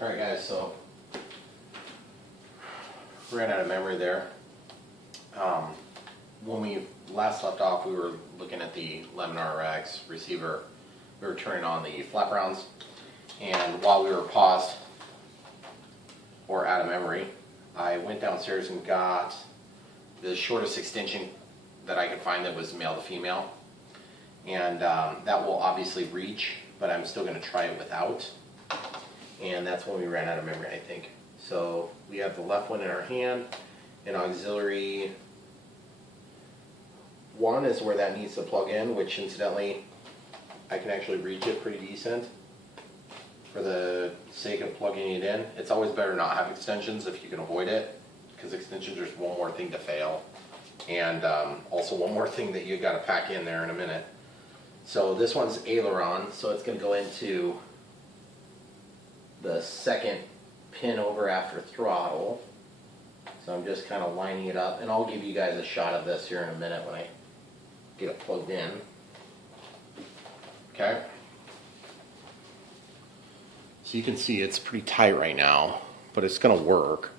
Alright guys, so ran out of memory there. When we last left off, we were looking at the Lemon RX receiver. We were turning on the flap rounds, and while we were paused or out of memory, I went downstairs and got the shortest extension that I could find that was male to female, and that will obviously reach, but I'm still going to try it without. And that's when we ran out of memory, I think. So we have the left one in our hand, and auxiliary 1 is where that needs to plug in, which incidentally I can actually reach it pretty decent for the sake of plugging it in. It's always better not have extensions if you can avoid it, because extensions are just one more thing to fail, and also one more thing that you got to pack in there in a minute. So this one's aileron, so it's going to go into the second pin over after throttle. So I'm just kind of lining it up, and I'll give you guys a shot of this here in a minute when I get it plugged in. Okay. So you can see it's pretty tight right now, but it's going to work.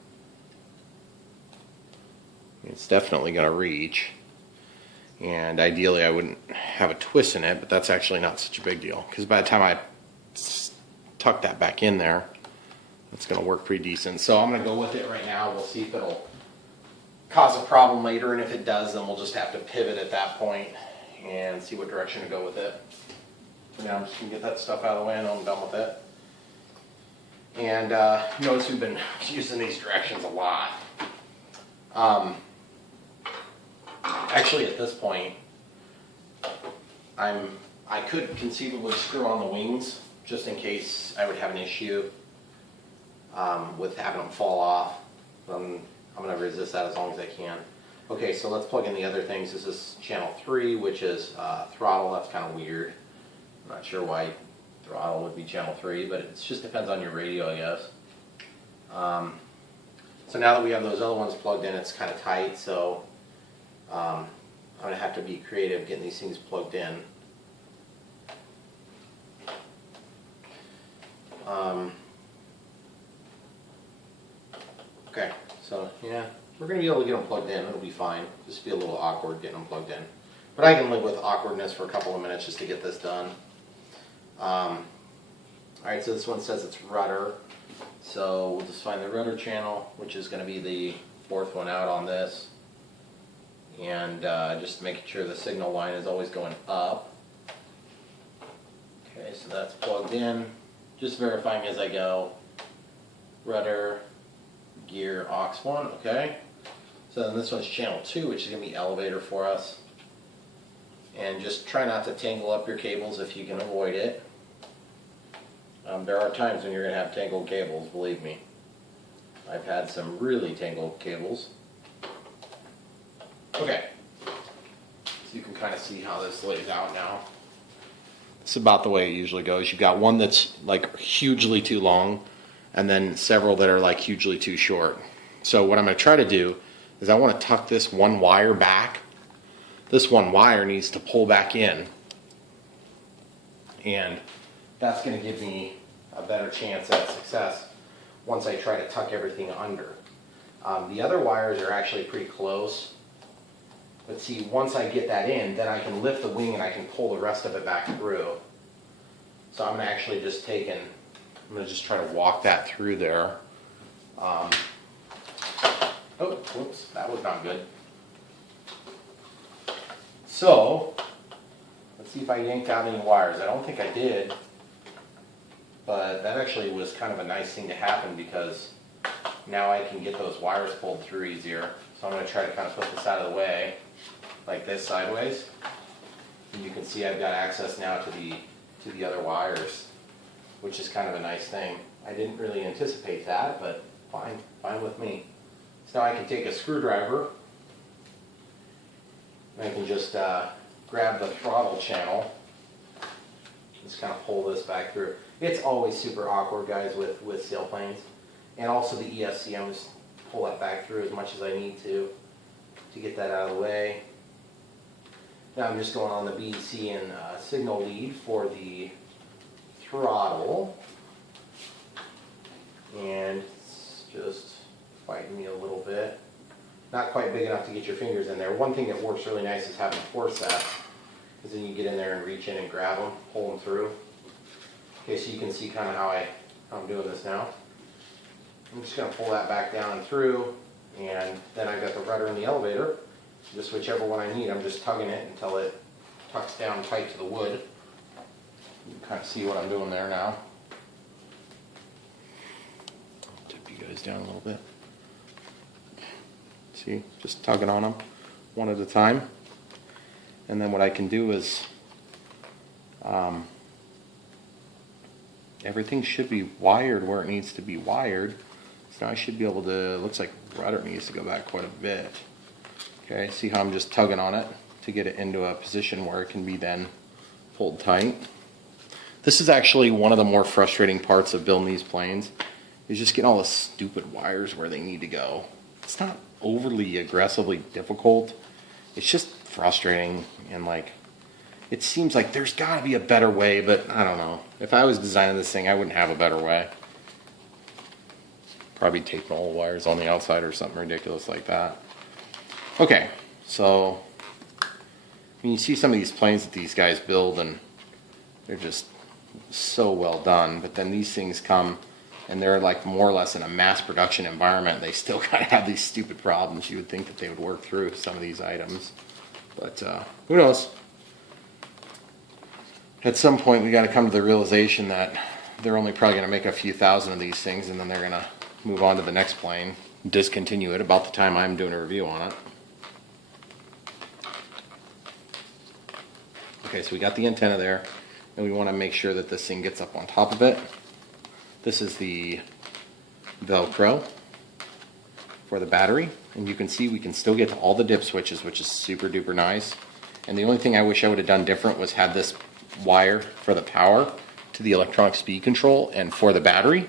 It's definitely going to reach. And ideally I wouldn't have a twist in it, but that's actually not such a big deal, because by the time I tuck that back in there, it's going to work pretty decent. So I'm going to go with it right now. We'll see if it'll cause a problem later, and if it does, then we'll just have to pivot at that point and see what direction to go with it. For now, I'm just going to get that stuff out of the way and I'm done with it. And notice we've been using these directions a lot. Actually, at this point, I could conceivably screw on the wings just in case I would have an issue with having them fall off. I'm going to resist that as long as I can. Okay, so let's plug in the other things. This is channel 3, which is throttle. That's kind of weird. I'm not sure why throttle would be channel 3, but it just depends on your radio, I guess. So now that we have those other ones plugged in, it's kind of tight, so I'm going to have to be creative getting these things plugged in. Okay, so yeah, we're going to be able to get them plugged in. It'll be fine. Just be a little awkward getting them plugged in. But I can live with awkwardness for a couple of minutes just to get this done. Alright, so this one says it's rudder. So we'll just find the rudder channel, which is going to be the fourth one out on this. And just making sure the signal line is always going up. Okay, so that's plugged in. Just verifying as I go. Rudder, gear, aux 1, okay. So then this one's channel 2, which is going to be elevator for us. And just try not to tangle up your cables if you can avoid it. There are times when you're going to have tangled cables, believe me. I've had some really tangled cables. Okay, so you can kind of see how this lays out now. It's about the way it usually goes. You've got one that's like hugely too long, and then several that are like hugely too short. So what I'm going to try to do is I want to tuck this one wire back. This one wire needs to pull back in, and that's going to give me a better chance at success once I try to tuck everything under. The other wires are actually pretty close. But see, once I get that in, then I can lift the wing and I can pull the rest of it back through. So I'm going to actually just I'm going to just try to walk that through there. Oh, whoops, that was not good. So, let's see if I yanked out any wires. I don't think I did, but that actually was kind of a nice thing to happen, because now I can get those wires pulled through easier. So I'm going to try to kind of put this out of the way, like this, sideways. And you can see I've got access now to the other wires, which is kind of a nice thing. I didn't really anticipate that, but fine with me. So now I can take a screwdriver, and I can just grab the throttle channel, just kind of pull this back through. It's always super awkward, guys, with sailplanes. And also the ESC, I'm just pull that back through as much as I need to get that out of the way. Now I'm just going on the BEC and signal lead for the throttle. and it's just fighting me a little bit. Not quite big enough to get your fingers in there. One thing that works really nice is having force sets, because then you get in there and reach in and grab them, pull them through. Okay, so you can see kind of how I'm doing this now. I'm just going to pull that back down and through, and then I've got the rudder and the elevator. Just whichever one I need, I'm just tugging it until it tucks down tight to the wood. You can kind of see what I'm doing there now. I'll tip you guys down a little bit. See, just tugging on them one at a time. And then what I can do is, everything should be wired where it needs to be wired. So now I should be able to, looks like rudder needs to go back quite a bit. Okay, see how I'm just tugging on it to get it into a position where it can be then pulled tight. This is actually one of the more frustrating parts of building these planes, is just getting all the stupid wires where they need to go. It's not overly aggressively difficult. It's just frustrating, and like, it seems like there's got to be a better way, but I don't know. If I was designing this thing, I wouldn't have a better way. Probably taping all the wires on the outside or something ridiculous like that. Okay, so when you see some of these planes that these guys build, and they're just so well done, but then these things come and they're like more or less in a mass production environment. They still kind of have these stupid problems. You would think that they would work through some of these items, but who knows? At some point we got to come to the realization that they're only probably going to make a few thousand of these things, and then they're going to move on to the next plane, discontinue it about the time I'm doing a review on it. Okay, so we got the antenna there, and we want to make sure that this thing gets up on top of it. This is the Velcro for the battery, and you can see we can still get to all the dip switches, which is super duper nice. And the only thing I wish I would have done different was had this wire for the power to the electronic speed control, and for the battery,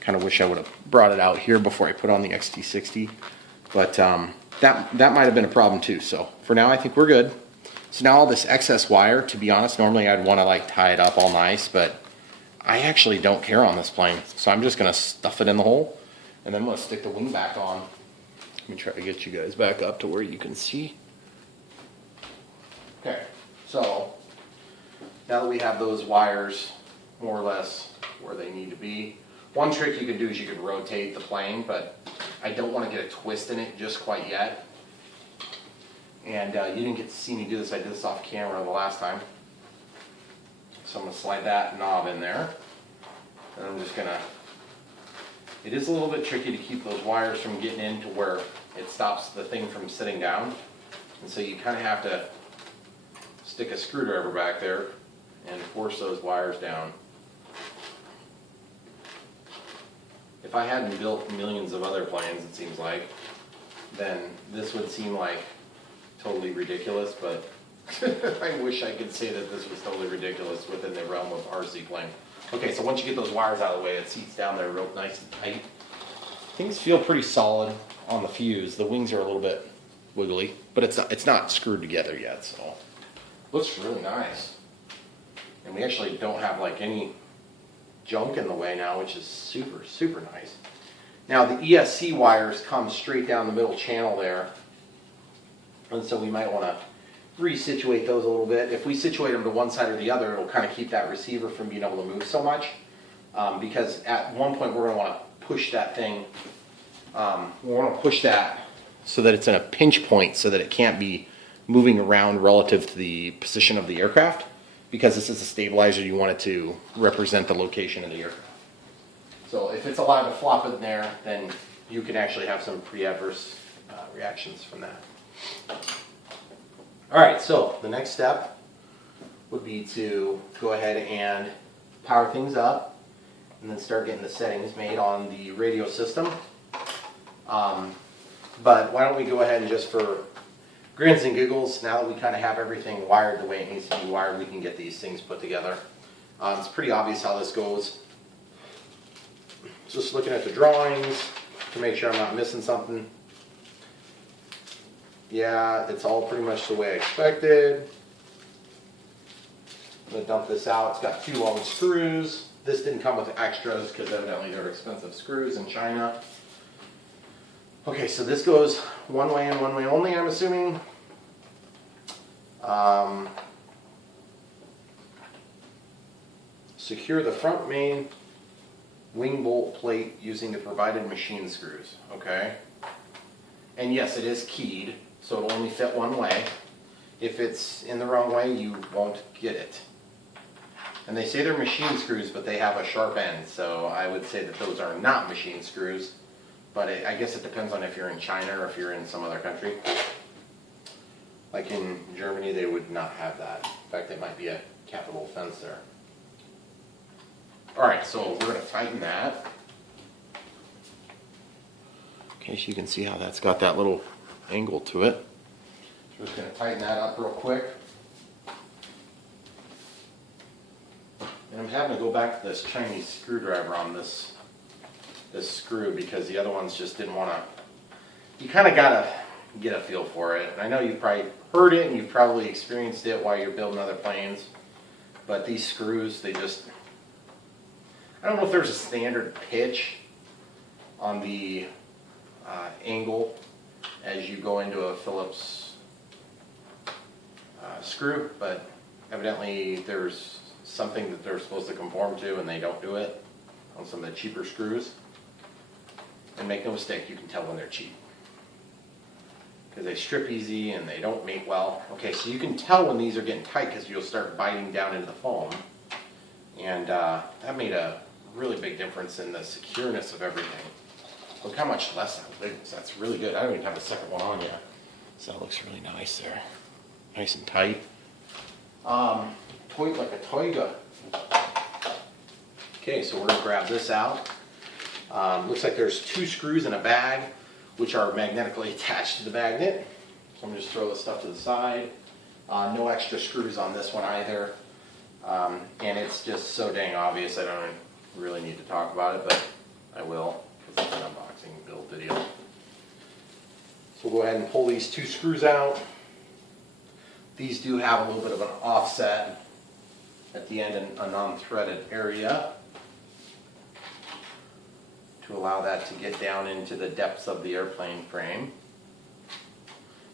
kind of wish I would have brought it out here before I put on the XT60, but that might have been a problem too. So for now I think we're good. So now all this excess wire, to be honest, normally I'd want to like tie it up all nice, but I actually don't care on this plane. So I'm just going to stuff it in the hole, and then I'm going to stick the wing back on. Let me try to get you guys back up to where you can see. Okay, so now that we have those wires more or less where they need to be, one trick you can do is you can rotate the plane, but I don't want to get a twist in it just quite yet. And you didn't get to see me do this. I did this off camera the last time. So I'm going to slide that knob in there. And I'm just going to, it is a little bit tricky to keep those wires from getting into where it stops the thing from sitting down. And so you kind of have to stick a screwdriver back there and force those wires down. If I hadn't built millions of other planes, it seems like, then this would seem like totally ridiculous, but I wish I could say that this was totally ridiculous within the realm of RC plane. Okay, so once you get those wires out of the way, it seats down there real nice and tight. Things feel pretty solid on the fuse. The wings are a little bit wiggly, but it's not screwed together yet, so looks really nice. And we actually don't have like any junk in the way now, which is super, super nice. Now the ESC wires come straight down the middle channel there, and so we might want to resituate those a little bit. If we situate them to one side or the other, it'll kind of keep that receiver from being able to move so much, because at one point we're going to want to push that thing, we want to push that so that it's in a pinch point so that it can't be moving around relative to the position of the aircraft, because this is a stabilizer. You want it to represent the location of the aircraft. So if it's allowed to flop in there, then you can actually have some pretty adverse reactions from that. Alright, so the next step would be to go ahead and power things up and then start getting the settings made on the radio system. But why don't we go ahead and just for grins and giggles, now that we kind of have everything wired the way it needs to be wired, we can get these things put together. It's pretty obvious how this goes. Just looking at the drawings to make sure I'm not missing something. Yeah, it's all pretty much the way I expected. I'm going to dump this out. It's got 2 long screws. This didn't come with extras because evidently they're expensive screws in China. Okay, so this goes one way and one way only, I'm assuming. Secure the front main wing bolt plate using the provided machine screws. Okay. And yes, it is keyed, so it'll only fit one way. If it's in the wrong way, you won't get it. And they say they're machine screws, but they have a sharp end, so I would say that those are not machine screws. But I guess it depends on if you're in China or if you're in some other country. Like in Germany, they would not have that. In fact, it might be a capital offense there. Alright, so we're going to tighten that. Okay, so you can see how that's got that little angle to it. So we're just going to tighten that up real quick. And I'm having to go back to this Chinese screwdriver on this screw because the other ones just didn't want to. You kind of got to get a feel for it. And I know you've probably heard it and you've probably experienced it while you're building other planes. But these screws, they just... I don't know if there's a standard pitch on the angle as you go into a Phillips screw, but evidently there's something that they're supposed to conform to and they don't do it on some of the cheaper screws. And make no mistake, you can tell when they're cheap because they strip easy and they don't mate well. Okay, so you can tell when these are getting tight because you'll start biting down into the foam, and that made a really big difference in the secureness of everything. Look how much less that weighs. That's really good. I don't even have a second one on yet. So that looks really nice there. Nice and tight. Like a Toyota. Okay, so we're going to grab this out. Looks like there's 2 screws in a bag, which are magnetically attached to the magnet. So I'm going to just throw this stuff to the side. No extra screws on this one either. And it's just so dang obvious I don't really need to talk about it, but I will because it's an unboxing build video. So we'll go ahead and pull these 2 screws out. These do have a little bit of an offset at the end in a non-threaded area to allow that to get down into the depths of the airplane frame.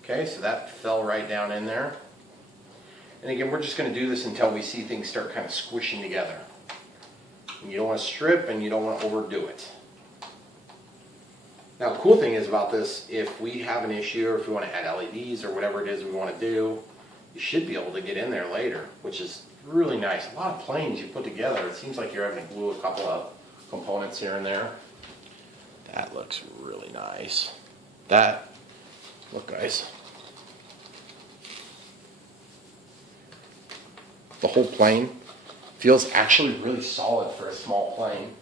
Okay, so that fell right down in there. And again, we're just going to do this until we see things start kind of squishing together. And you don't want to strip and you don't want to overdo it. Now the cool thing is about this, if we have an issue or if we want to add LEDs or whatever it is we want to do, you should be able to get in there later, which is really nice. A lot of planes you put together, it seems like you're having to glue a couple of components here and there. That looks really nice. That, look guys. The whole plane feels actually really solid for a small plane,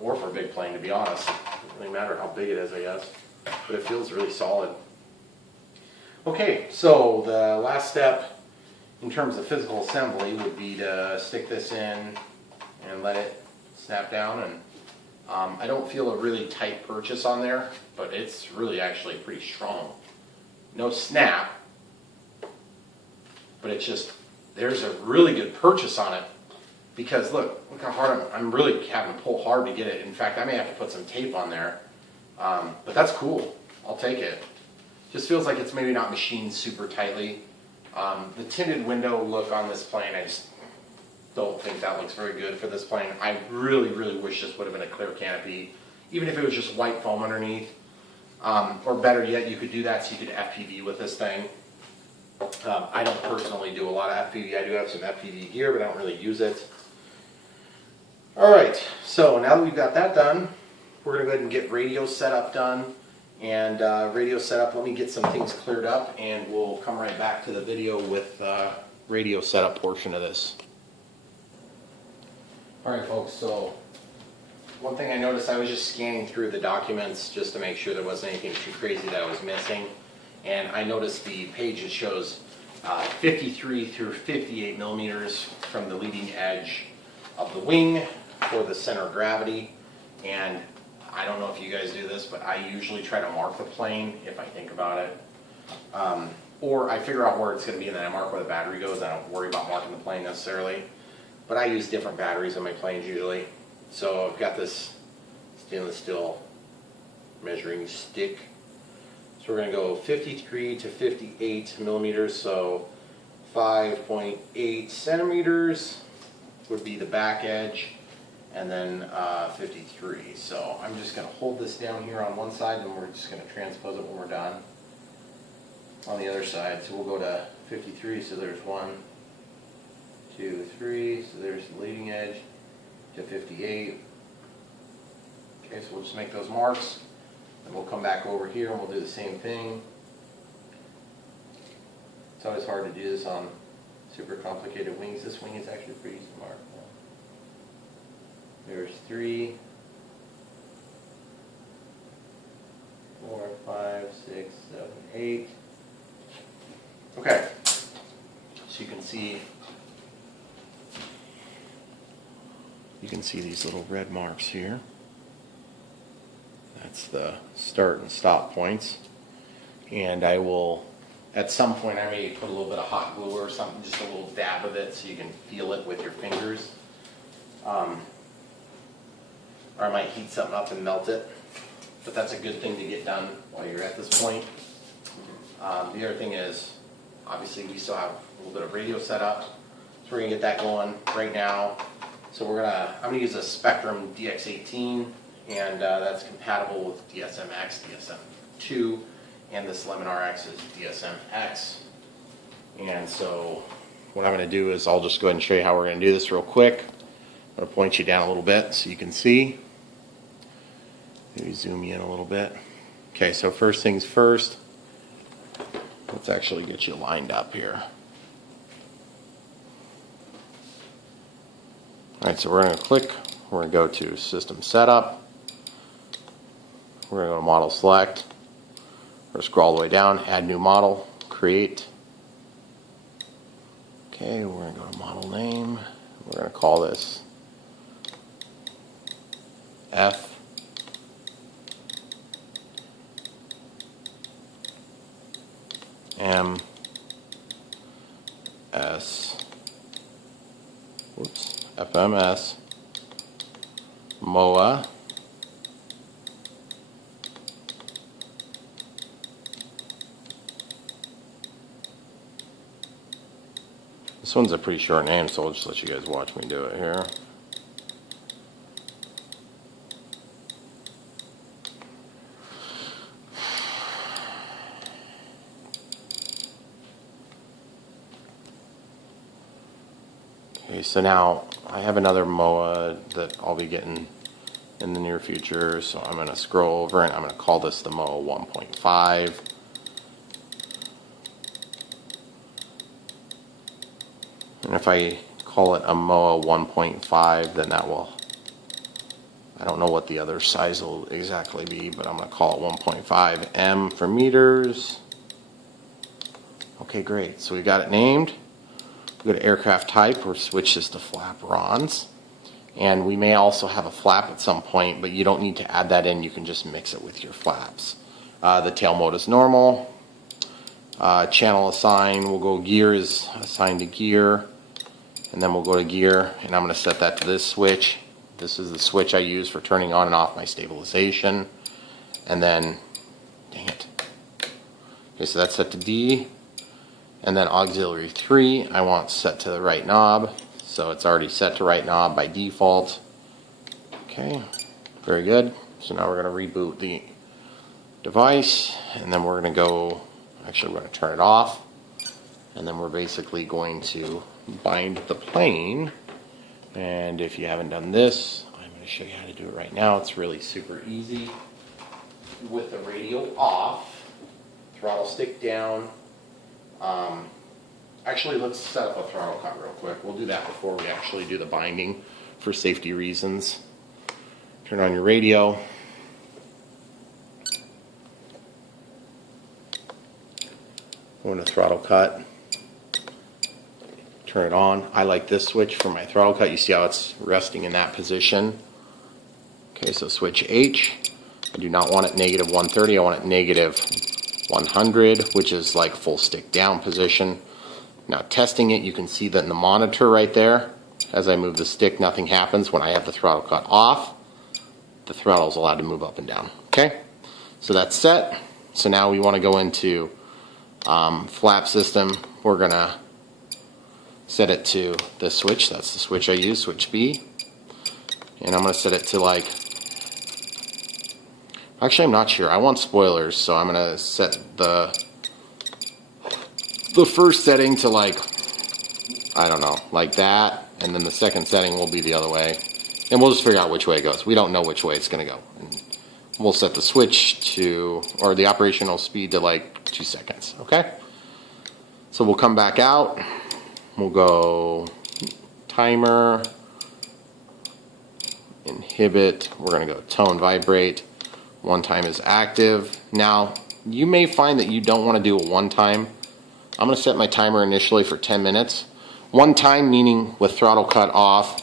or for a big plane, to be honest. It doesn't really matter how big it is, I guess, but it feels really solid. Okay, so the last step in terms of physical assembly would be to stick this in and let it snap down. And I don't feel a really tight purchase on there, but it's really actually pretty strong. No snap, but it's just, there's a really good purchase on it. Because look how hard I'm really having to pull hard to get it. In fact, I may have to put some tape on there. But that's cool. I'll take it. Just feels like it's maybe not machined super tightly. The tinted window look on this plane, I just don't think that looks very good for this plane. I really, really wish this would have been a clear canopy. Even if it was just white foam underneath. Or better yet, you could do that so you could FPV with this thing. I don't personally do a lot of FPV. I do have some FPV gear, but I don't really use it. Alright, so now that we've got that done, we're going to go ahead and get radio setup done. And radio setup, let me get some things cleared up and we'll come right back to the video with radio setup portion of this. Alright folks, so one thing I noticed, I was just scanning through the documents just to make sure there wasn't anything too crazy that I was missing. And I noticed the page that shows 53 through 58 millimeters from the leading edge of the wing for the center of gravity. And I don't know if you guys do this, but I usually try to mark the plane if I think about it. Or I figure out where it's going to be and then I mark where the battery goes. I don't worry about marking the plane necessarily. but I use different batteries on my planes usually. So I've got this stainless steel measuring stick. So we're going to go 53 to 58 millimeters, so 5.8 centimeters would be the back edge, and then 53. So I'm just going to hold this down here on one side, and we're just going to transpose it when we're done on the other side. So we'll go to 53, so there's 1, 2, 3, so there's the leading edge, to 58. Okay, so we'll just make those marks, and we'll come back over here and we'll do the same thing. It's always hard to do this on super complicated wings. This wing is actually pretty easy to mark. There's 3, 4, 5, 6, 7, 8. Okay, so you can see these little red marks here. That's the start and stop points. And I will, at some point, I may put a little bit of hot glue or something, just a little dab of it so you can feel it with your fingers. Or I might heat something up and melt it. But that's a good thing to get done while you're at this point. The other thing is, obviously we still have a little bit of radio set up. So we're gonna get that going right now. So I'm gonna use a Spectrum DX18, and that's compatible with DSM-X, DSM-2, and this Lemon RX is DSM-X. And so what I'm gonna do is I'll just go ahead and show you how we're gonna do this real quick. I'm gonna point you down a little bit so you can see. Maybe zoom you in a little bit. Okay, so first things first, let's actually get you lined up here. Alright, so we're going to click, we're going to go to System Setup, we're going to go to Model Select, we're going to scroll all the way down, Add New Model, Create. Okay, we're going to go to Model Name, we're going to call this FMS Moa . This one's a pretty short name, so I'll just let you guys watch me do it here. Okay, so now I have another MOA that I'll be getting in the near future, so I'm going to scroll over and I'm going to call this the Moa 1.5. And if I call it a Moa 1.5, then that will, I don't know what the other size will exactly be, but I'm going to call it 1.5m for meters. Okay, great. So we got it named. We go to aircraft type, we'll switch this to flaperons. And we may also have a flap at some point, but you don't need to add that in, you can just mix it with your flaps. The tail mode is normal. Channel assign, we'll go gear is assigned to gear. And then we'll go to gear, and I'm going to set that to this switch. This is the switch I use for turning on and off my stabilization. And then, dang it. Okay, so that's set to D. And then auxiliary 3, I want set to the right knob. So it's already set to right knob by default. Okay, very good. So now we're going to reboot the device, and then we're going to go, actually we're going to turn it off. And then we're basically going to bind the plane. And if you haven't done this, I'm going to show you how to do it right now. It's really super easy. With the radio off, throttle stick down. Actually, let's set up a throttle cut real quick. We'll do that before we actually do the binding for safety reasons. Turn on your radio. Go into throttle cut. Turn it on. I like this switch for my throttle cut. You see how it's resting in that position. Okay, so switch H. I do not want it negative 130. I want it negative 100, which is like full stick down position. Now testing it, you can see that in the monitor right there, as I move the stick, nothing happens. When I have the throttle cut off, the throttle is allowed to move up and down. Okay, so that's set. So now we want to go into flap system. We're going to set it to the switch. That's the switch I use, switch B. And I'm going to set it to like, actually I'm not sure. I want spoilers, so I'm going to set the first setting to like, I don't know, like that. And then the second setting will be the other way. And we'll just figure out which way it goes. We don't know which way it's going to go. And we'll set the switch to, or the operational speed to like 2 seconds, okay? So we'll come back out. We'll go timer, inhibit. We're going to go tone vibrate. 1 time is active. Now, you may find that you don't want to do a 1 time. I'm going to set my timer initially for 10 minutes. 1 time meaning with throttle cut off,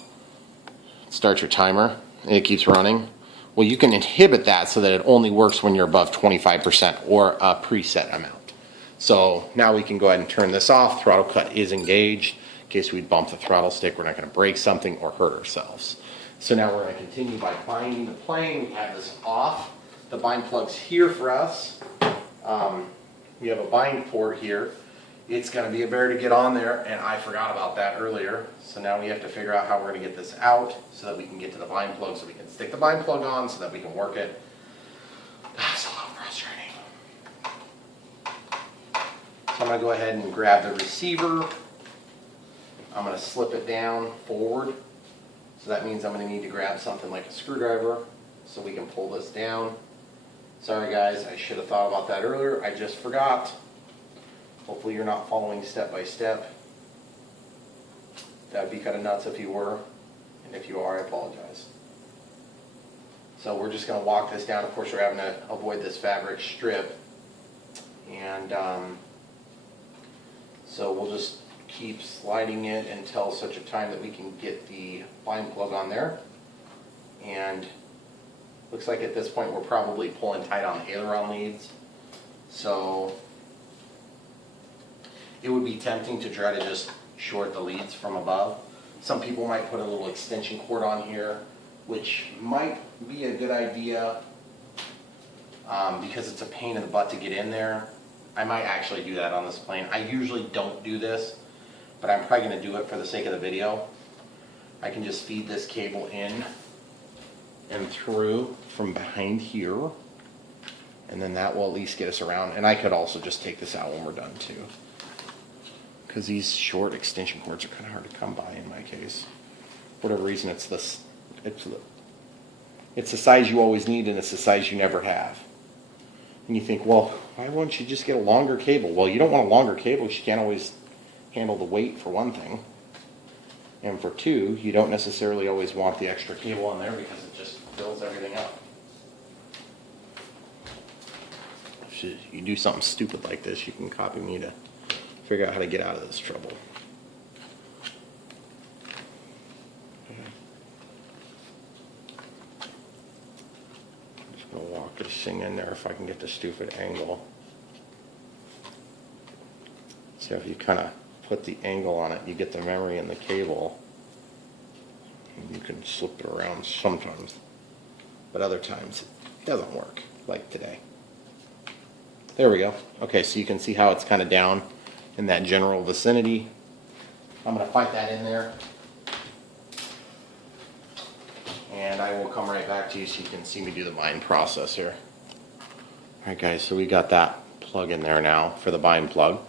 start your timer, and it keeps running. Well, you can inhibit that so that it only works when you're above 25% or a preset amount. So now we can go ahead and turn this off. Throttle cut is engaged. In case we bump the throttle stick, we're not going to break something or hurt ourselves. So now we're going to continue by binding the plane. We have this off. The bind plug's here for us. We have a bind port here. It's going to be a bear to get on there, and I forgot about that earlier. So now we have to figure out how we're going to get this out so that we can get to the bind plug, so we can stick the bind plug on so that we can work it. That's a little frustrating. So I'm going to go ahead and grab the receiver. I'm going to slip it down forward. So that means I'm going to need to grab something like a screwdriver so we can pull this down. Sorry guys, I should have thought about that earlier. I just forgot. Hopefully you're not following step by step. That would be kind of nuts if you were. And if you are, I apologize. So we're just going to walk this down. Of course, we're having to avoid this fabric strip. And so we'll just keep sliding it until such a time that we can get the bind plug on there. And looks like at this point we're probably pulling tight on the aileron leads. So it would be tempting to try to just short the leads from above. Some people might put a little extension cord on here, which might be a good idea because it's a pain in the butt to get in there. I might actually do that on this plane. I usually don't do this, but I'm probably going to do it for the sake of the video. I can just feed this cable in and through from behind here, and then that will at least get us around. And I could also just take this out when we're done too, because these short extension cords are kind of hard to come by in my case. For whatever reason, it's the size you always need, and it's the size you never have. And you think, well, why wouldn't you just get a longer cable? Well, you don't want a longer cable because you can't always handle the weight, for one thing. And for two, you don't necessarily always want the extra cable on there because it just fills everything up. If you do something stupid like this, you can copy me to figure out how to get out of this trouble. I'm just going to walk this thing in there if I can get the stupid angle. So if you kind of put the angle on it, you get the memory in the cable. And you can slip it around sometimes, but other times it doesn't work, like today. There we go. Okay, so you can see how it's kind of down in that general vicinity. I'm going to fight that in there, and I will come right back to you so you can see me do the bind process here. Alright guys, so we got that plug in there now for the bind plug.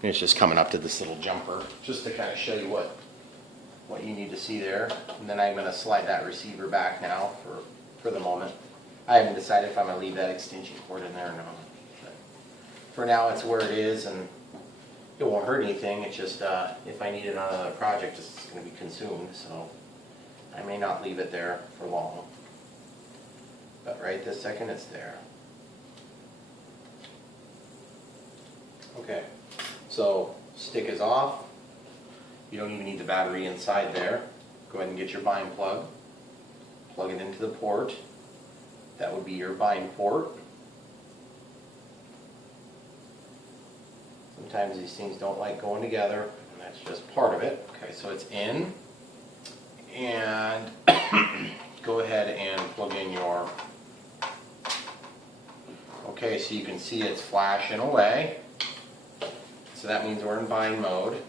And it's just coming up to this little jumper just to kind of show you what you need to see there. And then I'm going to slide that receiver back now for the moment. I haven't decided if I'm going to leave that extension cord in there or not. But for now it's where it is, and it won't hurt anything. It's just if I need it on another project, it's going to be consumed, so I may not leave it there for long. But right this second it's there. Okay. So stick is off. You don't even need the battery inside there. Go ahead and get your bind plug. Plug it into the port. That would be your bind port. Sometimes these things don't like going together, and that's just part of it. Okay, so it's in. And go ahead and plug in your, okay, so you can see it's flashing away. So that means we're in bind mode.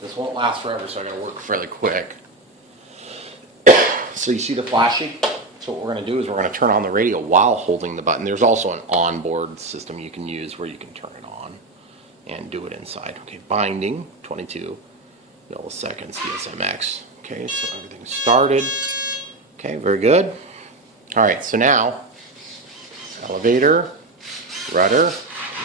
This won't last forever, so I'm going to work fairly quick. So you see the flashing? So what we're going to do is we're going to turn on the radio while holding the button. There's also an onboard system you can use where you can turn it on and do it inside. Okay, binding, 22 milliseconds DSMX. Okay, so everything's started. Okay, very good. All right, so now elevator, rudder,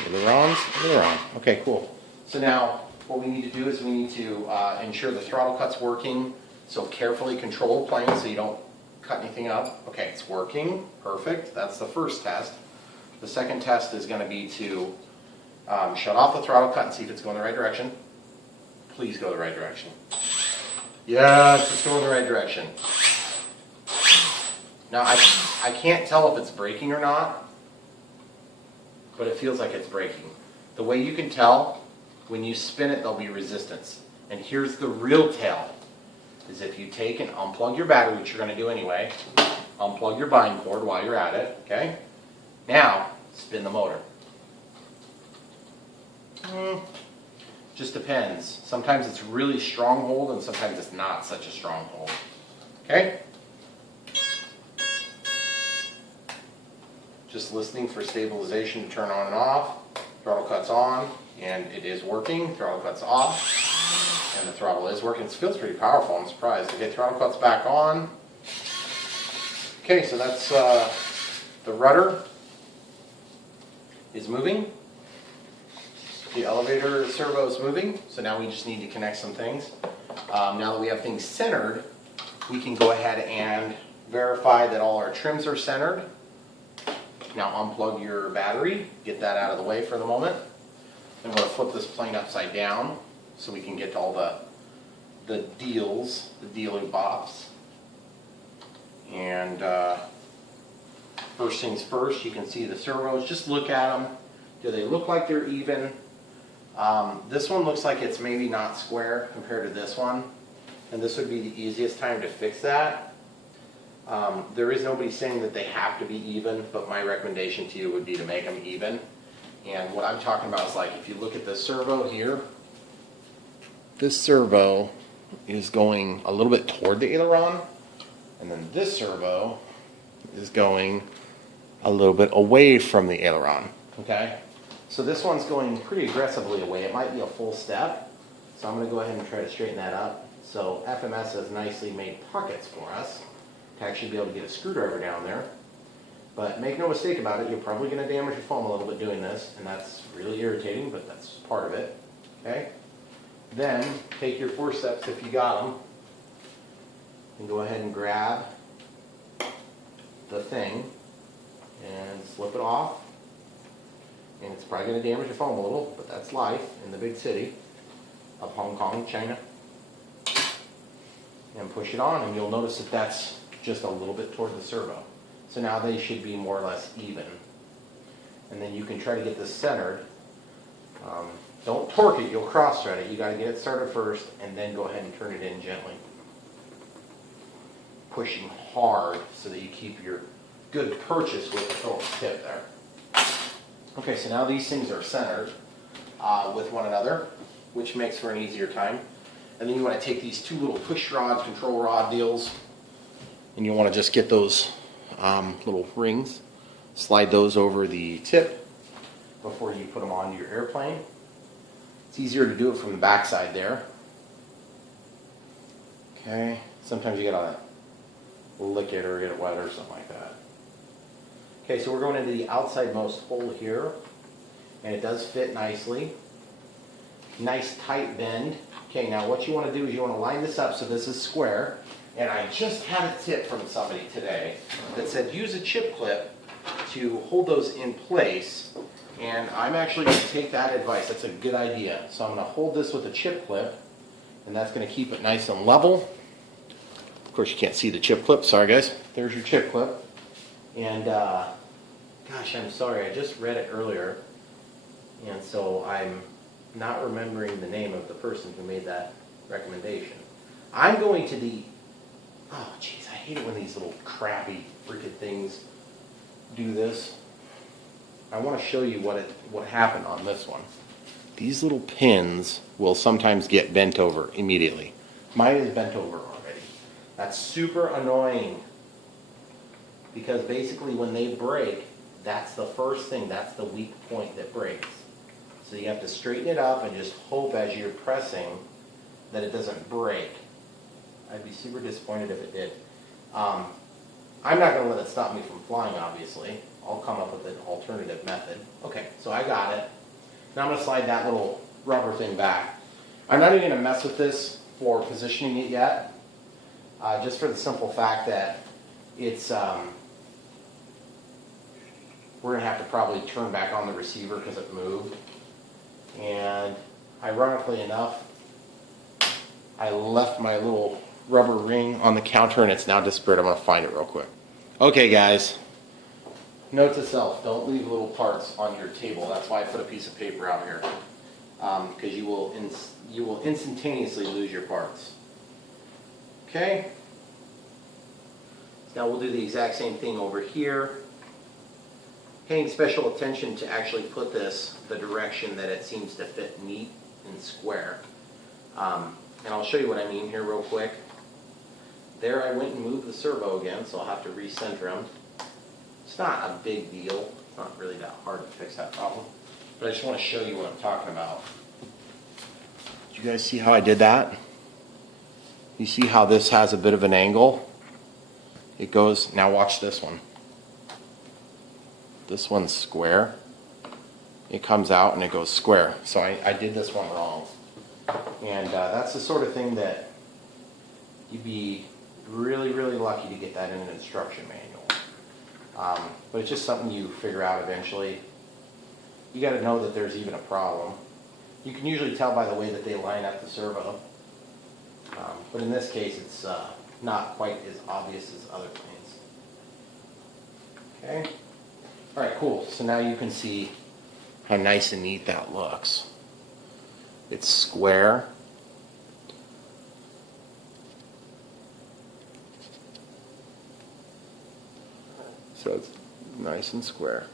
ailerons, aileron. Okay, cool. So now what we need to do is we need to ensure the throttle cut's working. So carefully control the plane so you don't cut anything up. Okay, it's working. Perfect. That's the first test. The second test is going to be to shut off the throttle cut and see if it's going the right direction. Please go the right direction. Yes, it's going the right direction. Now, I can't tell if it's braking or not, but it feels like it's braking. The way you can tell, when you spin it, there'll be resistance. And here's the real tell, is if you take and unplug your battery, which you're going to do anyway, unplug your bind cord while you're at it, okay? Now, spin the motor. Just depends. Sometimes it's really strong hold and sometimes it's not such a strong hold. Okay? Just listening for stabilization to turn on and off. Throttle cut's on and it is working. Throttle cut's off and the throttle is working. It feels pretty powerful. I'm surprised. Okay, throttle cut's back on. Okay, so that's the rudder is moving. The elevator servo is moving, so now we just need to connect some things. Now that we have things centered, we can go ahead and verify that all our trims are centered. Now unplug your battery, get that out of the way for the moment. Then we're going to flip this plane upside down so we can get to all the deals, the dealy bops. And first things first, you can see the servos. Just look at them. Do they look like they're even? This one looks like it's maybe not square compared to this one, and this would be the easiest time to fix that. There is nobody saying that they have to be even, but my recommendation to you would be to make them even. And what I'm talking about is, like, if you look at the servo here, this servo is going a little bit toward the aileron, and then this servo is going a little bit away from the aileron, okay? So this one's going pretty aggressively away. It might be a full step. So I'm going to go ahead and try to straighten that up. So FMS has nicely made pockets for us to actually be able to get a screwdriver down there. But make no mistake about it, you're probably going to damage your foam a little bit doing this, and that's really irritating, but that's part of it. Okay? Then take your forceps if you got them, and go ahead and grab the thing and slip it off. And it's probably going to damage your foam a little, but that's life in the big city of Hong Kong, China. And push it on, and you'll notice that that's just a little bit toward the servo. So now they should be more or less even. And then you can try to get this centered. Don't torque it, you'll cross-thread it. You got to get it started first, and then go ahead and turn it in gently. Pushing hard so that you keep your good purchase with the total tip there. Okay, so now these things are centered with one another, which makes for an easier time. And then you want to take these two little push rod, control rod deals, and you want to just get those little rings, slide those over the tip before you put them onto your airplane. It's easier to do it from the backside there. Okay, sometimes you gotta lick it or get it wet or something like that. Okay, so we're going into the outsidemost hole here, and it does fit nicely. Nice tight bend. Okay, now what you want to do is you want to line this up so this is square. And I just had a tip from somebody today that said use a chip clip to hold those in place. And I'm actually going to take that advice. That's a good idea. So I'm going to hold this with a chip clip, and that's going to keep it nice and level. Of course, you can't see the chip clip. Sorry, guys. There's your chip clip. And gosh, I'm sorry. I just read it earlier, and so I'm not remembering the name of the person who made that recommendation. I'm going to the, oh jeez, I hate it when these little crappy freaking things do this. I want to show you what happened on this one. These little pins will sometimes get bent over immediately. Mine is bent over already. That's super annoying because basically when they break, that's the first thing, that's the weak point that breaks. So you have to straighten it up and just hope as you're pressing that it doesn't break. I'd be super disappointed if it did. I'm not going to let it stop me from flying, obviously. I'll come up with an alternative method. Okay, so I got it. Now I'm going to slide that little rubber thing back. I'm not even going to mess with this for positioning it yet, just for the simple fact that it's, we're going to have to probably turn back on the receiver because it moved. And ironically enough, I left my little rubber ring on the counter and it's now disparate. I'm going to find it real quick. Okay guys, note to self, don't leave little parts on your table. That's why I put a piece of paper out here, because you will instantaneously lose your parts. Okay, now we'll do the exact same thing over here, paying special attention to actually put this the direction that it seems to fit neat and square. And I'll show you what I mean here real quick. There I went and moved the servo again, so I'll have to recenter them. It's not a big deal. It's not really that hard to fix that problem. But I just want to show you what I'm talking about. Did you guys see how I did that? You see how this has a bit of an angle? It goes, now watch this one. This one's square. It comes out and it goes square. So I did this one wrong. And that's the sort of thing that you'd be really, really lucky to get that in an instruction manual. But it's just something you figure out eventually. You got to know that there's even a problem. You can usually tell by the way that they line up the servo. But in this case, it's not quite as obvious as other planes. Okay. All right, cool. So now you can see how nice and neat that looks. It's square. So it's nice and square.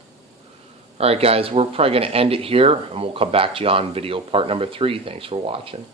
All right, guys, we're probably going to end it here, and we'll come back to you on video part number 3. Thanks for watching.